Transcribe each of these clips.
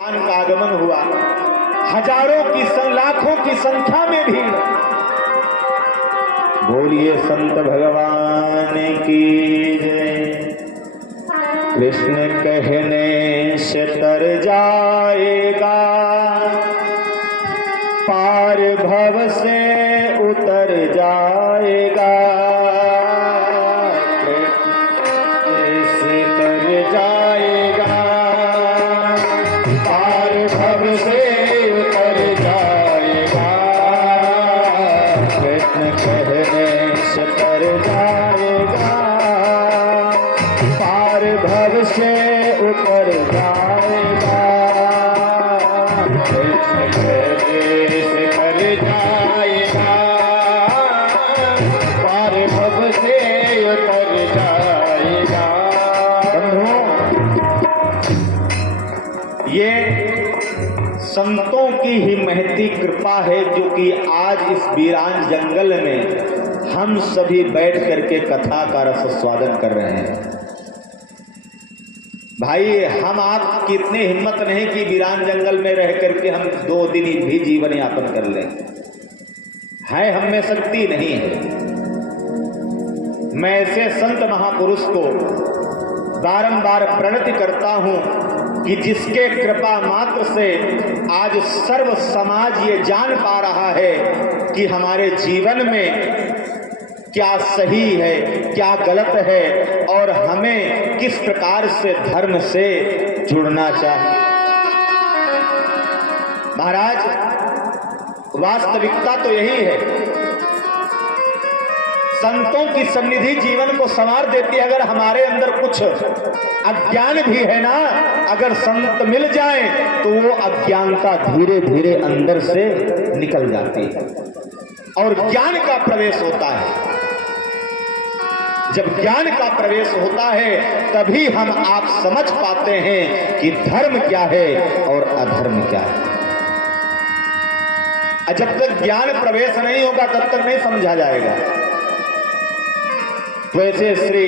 भगवान का आगमन हुआ। हजारों की लाखों की संख्या में भीड़। बोलिए संत भगवान की जय। कृष्ण कहने से तर जाएगा, पार भव से उतर जाएगा। कृष्ण से तर जाएगा, पार भव से उतर जाएगा। कृष्ण कहने से तर जाएगा, पार भव से उतर जाएगा। कृष्ण कहने से तर जाएगा, पार भव से उतर जाएगा। बंधुओं, ये संतों की ही महती कृपा है जो कि आज इस वीरान जंगल में हम सभी बैठ करके कथा का रस स्वादन कर रहे हैं। भाई, हम आप की इतनी हिम्मत नहीं कि वीरान जंगल में रह करके हम 2 दिन भी जीवन यापन कर लें। है हम में शक्ति नहीं है। मैं ऐसे संत महापुरुष को बारंबार प्रणति करता हूं कि जिसके कृपा मात्र से आज सर्व समाज ये जान पा रहा है कि हमारे जीवन में क्या सही है, क्या गलत है और हमें किस प्रकार से धर्म से जुड़ना चाहिए। महाराज, वास्तविकता तो यही है। संतों की सन्निधि जीवन को संवार देती है। अगर हमारे अंदर कुछ अज्ञान भी है ना, अगर संत मिल जाए तो वो अज्ञानता धीरे धीरे अंदर से निकल जाती है और ज्ञान का प्रवेश होता है। जब ज्ञान का प्रवेश होता है तभी हम आप समझ पाते हैं कि धर्म क्या है और अधर्म क्या है। जब तक ज्ञान प्रवेश नहीं होगा तब तक नहीं समझा जाएगा। वैसे श्री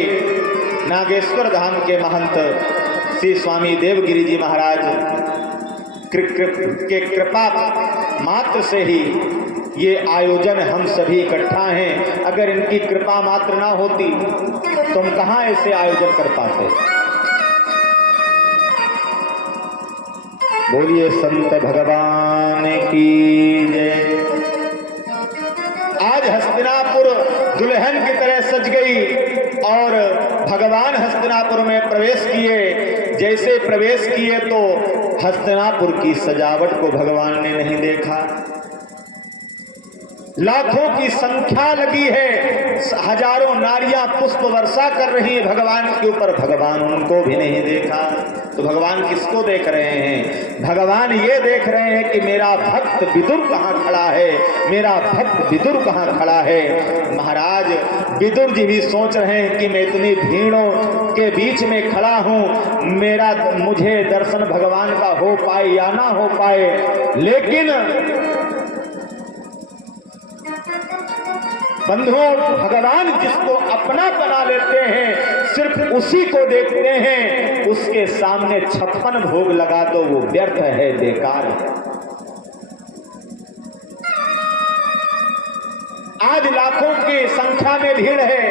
नागेश्वर धाम के महंत श्री स्वामी देवगिरी जी महाराज के कृपा मात्र से ही ये आयोजन हम सभी इकट्ठा हैं। अगर इनकी कृपा मात्र ना होती तो हम कहां ऐसे आयोजन कर पाते। बोलिए संत भगवान की जय। आज हस्तिनापुर दुल्हन की तरह सज गई और भगवान हस्तिनापुर में प्रवेश किए। जैसे प्रवेश किए तो हस्तिनापुर की सजावट को भगवान ने नहीं देखा। लाखों की संख्या लगी है, हजारों नारियां पुष्प वर्षा कर रही है भगवान के ऊपर, भगवान उनको भी नहीं देखा। तो भगवान किसको देख रहे हैं? भगवान ये देख रहे हैं कि मेरा भक्त विदुर कहाँ खड़ा है, मेरा भक्त विदुर कहाँ खड़ा है। महाराज, विदुर जी भी सोच रहे हैं कि मैं इतनी भीड़ों के बीच में खड़ा हूँ, मुझे दर्शन भगवान का हो पाए या ना हो पाए। लेकिन बंधुओं, भगवान जिसको अपना बना लेते हैं सिर्फ उसी को देखते हैं। उसके सामने 56 भोग लगा दो वो व्यर्थ है, बेकार है। आज लाखों की संख्या में भीड़ है,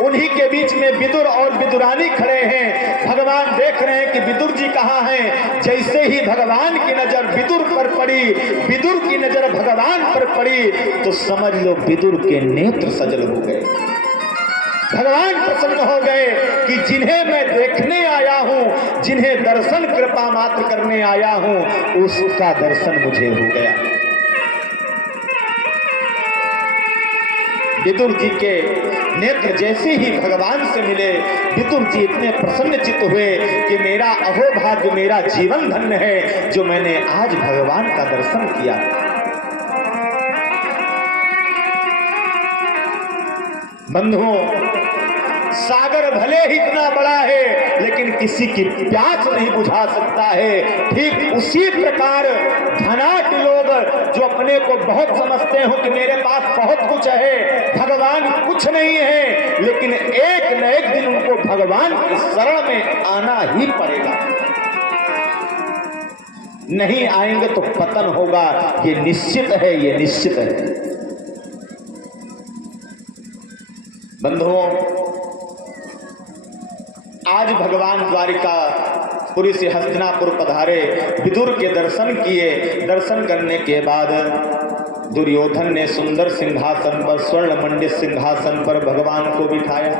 उन्हीं के बीच में विदुर और विदुरानी खड़े हैं। भगवान देख रहे हैं कि विदुर जी कहाँ हैं। जैसे ही भगवान की नजर विदुर पर पड़ी, विदुर की नजर भगवान पर पड़ी तो समझ लो विदुर के नेत्र सजल हो गए। भगवान प्रसन्न हो गए कि जिन्हें मैं देखने आया हूं, जिन्हें दर्शन कृपा मात्र करने आया हूं, उसका दर्शन मुझे हो गया। विदुर जी के नेत्र जैसे ही भगवान से मिले, विदुर जी इतने प्रसन्नचित्त हुए कि मेरा अहोभाग्य, मेरा जीवन धन्य है जो मैंने आज भगवान का दर्शन किया। बंधुओं, सागर भले ही इतना बड़ा है लेकिन किसी की प्यास नहीं बुझा सकता है। ठीक उसी प्रकार धनाढ्य लोग जो अपने को बहुत समझते हो कि मेरे पास बहुत कुछ है, भगवान कुछ नहीं है, लेकिन एक न एक दिन उनको भगवान की शरण में आना ही पड़ेगा। नहीं आएंगे तो पतन होगा, ये निश्चित है, ये निश्चित है। बंधुओं, आज भगवान द्वारिकापुरी से हस्तिनापुर पधारे, विदुर के दर्शन किए। दर्शन करने के बाद दुर्योधन ने सुंदर सिंहासन पर, स्वर्ण मंडित सिंहासन पर भगवान को बिठाया।